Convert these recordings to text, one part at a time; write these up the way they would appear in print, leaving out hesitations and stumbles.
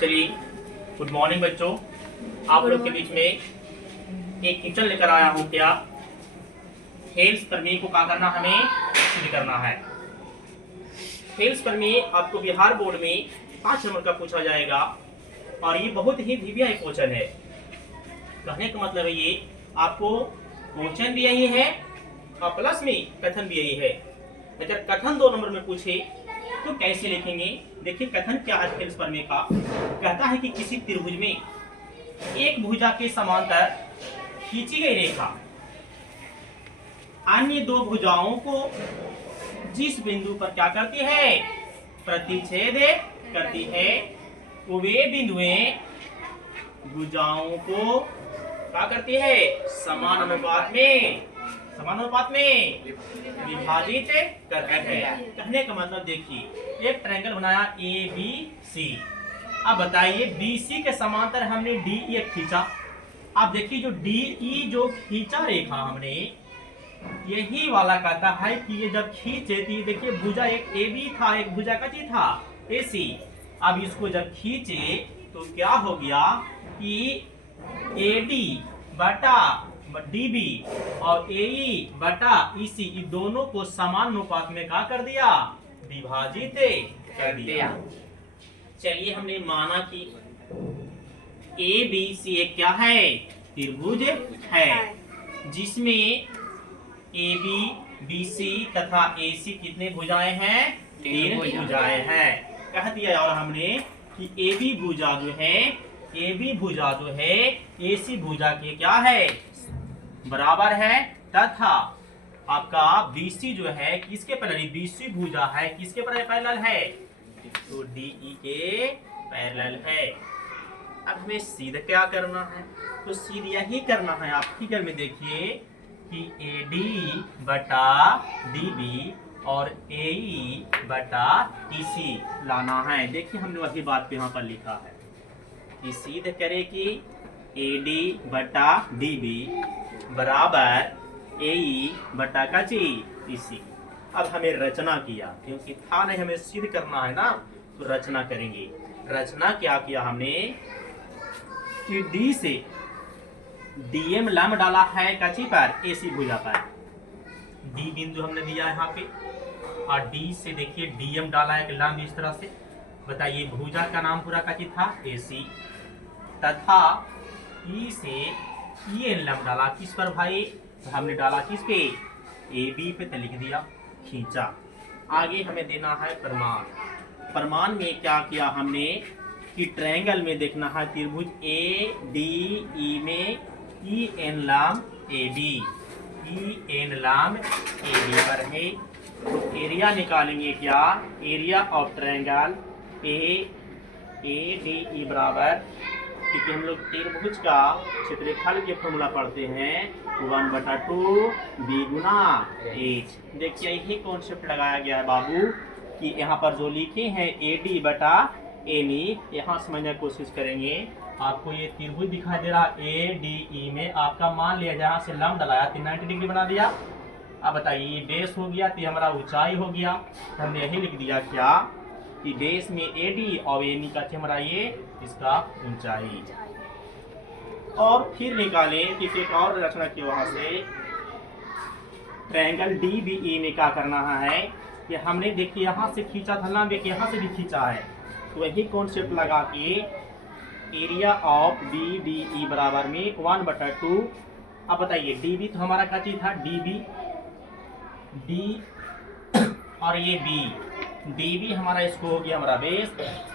चलिए, good morning बच्चों। आप लोग के बीच में एक क्वेश्चन लेकर आया हूँ। क्या हेल्स प्रमेय को क्या करना, हमें सिद्ध करना है। हेल्स प्रमेय आपको बिहार बोर्ड में 5 नंबर का पूछा जाएगा और ये बहुत ही दिव्य क्वेश्चन है। कहने का मतलब है ये आपको क्वेश्चन भी यही है और प्लस में कथन भी यही है। अगर कथन 2 नंबर में पूछे तो कैसे लिखेंगे। देखिए कथन क्या है हेल्स प्रमेय का। कहता है कि किसी त्रिभुज में एक भुजा के समांतर खींची गई रेखा अन्य 2 भुजाओं को जिस बिंदु पर क्या करती है, प्रतिच्छेद करती है, वे बिंदुएं भुजाओं को क्या करती है, समान अनुपात में विभाजित करती है। कहने का मतलब देखिए एक ट्रायंगल बनाया ABC। अब बताइए BC के समांतर हमने DE खींचा। अब देखिए जो DE जो खींचा रेखा हमने, यही वाला कहता है कि ये जब खींचे थी, देखिए भुजा एक AB था, एक भुजा का जी था AC। अब इसको जब खींचे तो क्या हो गया कि AD बटा DB और AE बटा EC ये दोनों को समान अनुपात में क्या कर दिया, विभाजित कर दिया। चलिए हमने माना कि ABC एक क्या है, त्रिभुज है जिसमें AB, BC तथा AC कितने भुजाएं हैं, 3 भुजाएं हैं। कह दिया और हमने कि AB भुजा जो है AC भुजा के क्या है, बराबर है, तथा आपका BC जो है किसके पैरेलल, BC भुजा है किसके पैरेलल है, तो DE के पैरेलल है। अब हमें सीधा क्या करना है, तो सीधा यही करना है। आप फिगर में देखिए कि AD बटा DB और AE बटा EC लाना है। देखिए हमने वही बात यहाँ पर लिखा है कि सीधे करे कि AD बटा DB बराबर AE बटा का जी EC। अब हमें रचना किया, क्योंकि था नहीं हमें सिद्ध करना है ना, तो रचना करेंगे। रचना क्या किया हमने कि D से DM लंब डाला है कची पर, AC भुजा पर। D बिंदु हमने दिया यहाँ पे और D से देखिए DM डाला है लंब इस तरह से। बताइए भुजा का नाम पूरा कची था, AC, तथा E से EN लंब डाला किस पर भाई, तो हमने डाला किस पे, AB पे, तो लिख दिया, खींचा। आगे हमें देना है प्रमाण। प्रमाण में क्या किया हमने कि ट्रायंगल में देखना है त्रिभुज ADE में EN लंब AB पर है, तो एरिया निकालेंगे क्या, एरिया ऑफ ट्रायंगल ADE बराबर, क्योंकि हम लोग त्रिभुज का क्षेत्रफल के फॉर्मूला पढ़ते हैं 1/2 B गुना H। देखिए यही कॉन्सेप्ट लगाया गया है बाबू कि यहाँ पर जो लिखे हैं AD बटा NE, यहाँ समझने की कोशिश करेंगे। आपको ये त्रिभुज दिखाई दे रहा ADE में आपका मान लिया जहाँ से लंब डलाया 390 डिग्री बना दिया। अब बताइए ये बेस हो गया तो हमारा ऊंचाई हो गया, हमने यही लिख दिया क्या कि बेस में AD और NE का हमारा ये इसका ऊंचाई। और फिर निकालें कि एक और रचना की वहां से ट्रायंगल DBE में क्या करना है कि हमने देखिए यहाँ से खींचा था लंब, एक यहाँ से भी खींचा है, तो वही कॉन्सेप्ट लगा के एरिया ऑफ DBE बराबर में 1/2। अब बताइए DB तो हमारा क्या चीज था, D और ये DB हमारा इसको हो गया हमारा बेस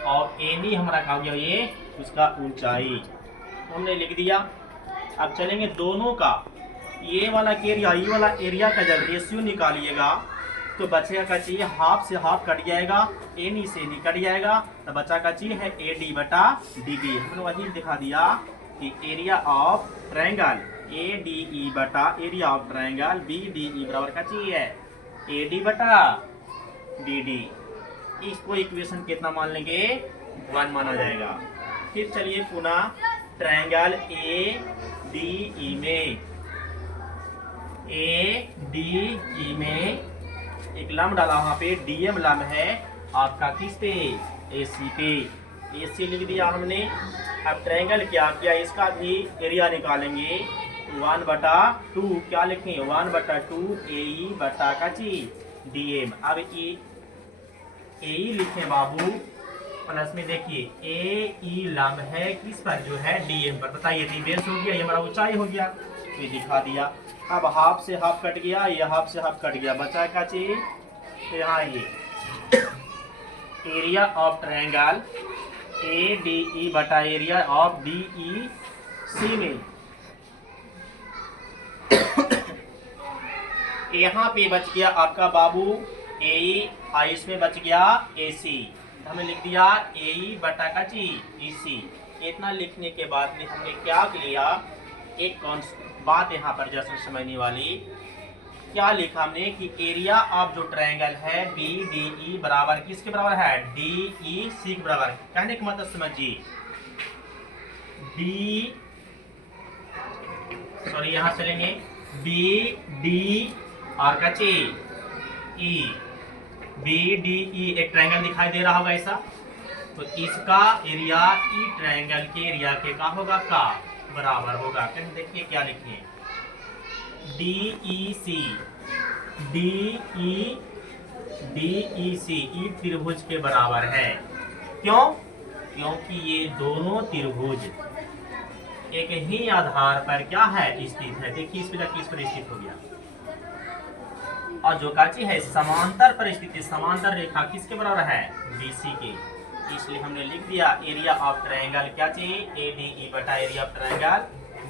और NE हमारा क्या हो गया, ये उसका ऊंचाई, तो हमने लिख दिया। अब चलेंगे दोनों का, ये वाला एरिया ये वाला एरिया का जब रेशियो निकालिएगा तो बचेगा का चाहिए हाफ से हाफ कट जाएगा, NE से NE कट जाएगा, तो बचा का चाहिए है AD बटा DB। हमने वही दिखा दिया कि एरिया ऑफ ट्रायंगल ADE बटा एरिया ऑफ ट्रायंगल BDE बराबर का चाहिए है AD बटा BD। इसको इक्वेशन कितना मान लेंगे, 1 माना जाएगा। फिर चलिए पुनः ट्रायंगल ADE में एक लंब डाला, वहां पे DM लंब है आपका किस पे, AC पे, AC लिख दिया हमने। अब ट्रायंगल क्या किया, इसका भी एरिया निकालेंगे। 1/2 क्या लिखें, 1/2 AE बटा का ची DM। अब AE लिखें बाबू, प्लस में देखिए AE लंब है किस पर, जो है DM पर। बताइए तो बेस हो गया, ये हमारा ऊंचाई हो गया, ये दिखा दिया। अब हाफ से हाफ कट गया, ये हाफ से हाफ कट गया, बचा का चीज यहाँ ये एरिया ऑफ ट्रायंगल ADE बटा एरिया ऑफ DEC में। यहाँ पे बच गया आपका बाबू AE और इसमें बच गया AC। हमने लिख दिया AE बटा का ची EC। इतना लिखने के बाद में हमने क्या किया, एक बात यहाँ पर जैसे समझने वाली, क्या लिखा हमने कि एरिया ऑफ जो ट्रायंगल है BDE बराबर किसके बराबर है, DEC के बराबर। कहने का मतलब समझिए, यहाँ चलेंगे BD और कचे E, BDE एक ट्रायंगल दिखाई दे रहा होगा ऐसा, तो इसका एरिया ई ट्रायंगल के एरिया के का होगा, का बराबर होगा। कहीं देखिए क्या लिखिए, DEC ई त्रिभुज के बराबर है। क्यों, क्योंकि ये दोनों त्रिभुज एक ही आधार पर क्या है, स्थित है। देखिए इस पर किस पर स्थित हो गया, और जो काची है समांतर पर स्थित है। समांतर रेखा किसके बराबर है, BC के। इसलिए हमने लिख दिया एरिया ऑफ ट्रायंगल क्या चाहिए, ADE बटा एरिया ऑफ ट्रायंगल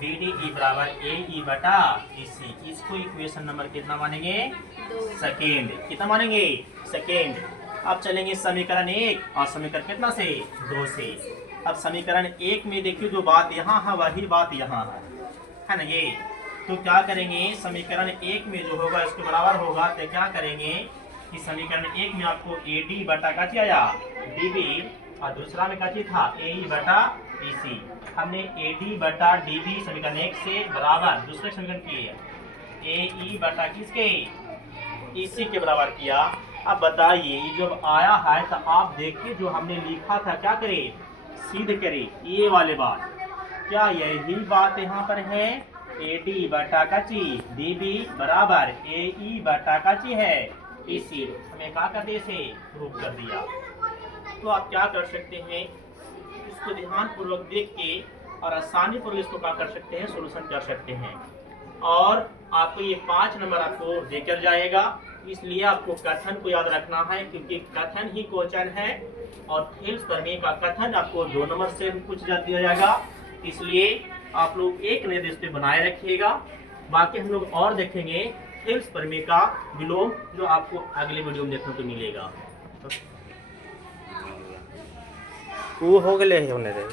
BDE बराबर AE बटा EC। इसको इक्वेशन नंबर कितना मानेंगे, सेकेंड। कितना मानेंगे, सेकेंड। अब चलेंगे समीकरण 1 और समीकरण कितना से, 2 से। अब समीकरण 1 में देखिए जो बात यहाँ है वही बात यहाँ है ना ये। तो क्या करेंगे, समीकरण 1 में जो होगा इसके बराबर होगा, तो क्या करेंगे कि समीकरण 1 में आपको AD बटा का आया DB, और दूसरा में क्या था AE बटा EC। हमने AD बटा DB समीकरण 1 से बराबर दूसरे समीकरण किए AE बटा किसके, EC के बराबर किया। अब बताइए जब आया है तो आप देखिए जो हमने लिखा था क्या करे, सिद्ध करे ये वाले बात। क्या यही बात यहाँ पर है, AD बटा का ची DB बराबर AE बटा का ची है EC। हमें क्या कर दिया, इसे प्रूव कर दिया। तो आप क्या कर सकते हैं, इसको ध्यान पूर्वक देख के और आसानी पूर्वक इसको क्या कर सकते हैं, सोल्यूशन कर सकते हैं। और आपको ये 5 नंबर आपको देकर जाएगा। इसलिए आपको कथन को याद रखना है, क्योंकि कथन ही क्वेश्चन है, और थेल्स प्रमेय का कथन आपको 2 नंबर से पूछ दिया जाएगा। इसलिए आप लोग एक निर्देश पे बनाए रखिएगा। बाकी हम लोग और देखेंगे थेल्स प्रमेय का विलोम, जो आपको अगले वीडियो में देखने को मिलेगा। वो हो गए होने रहे।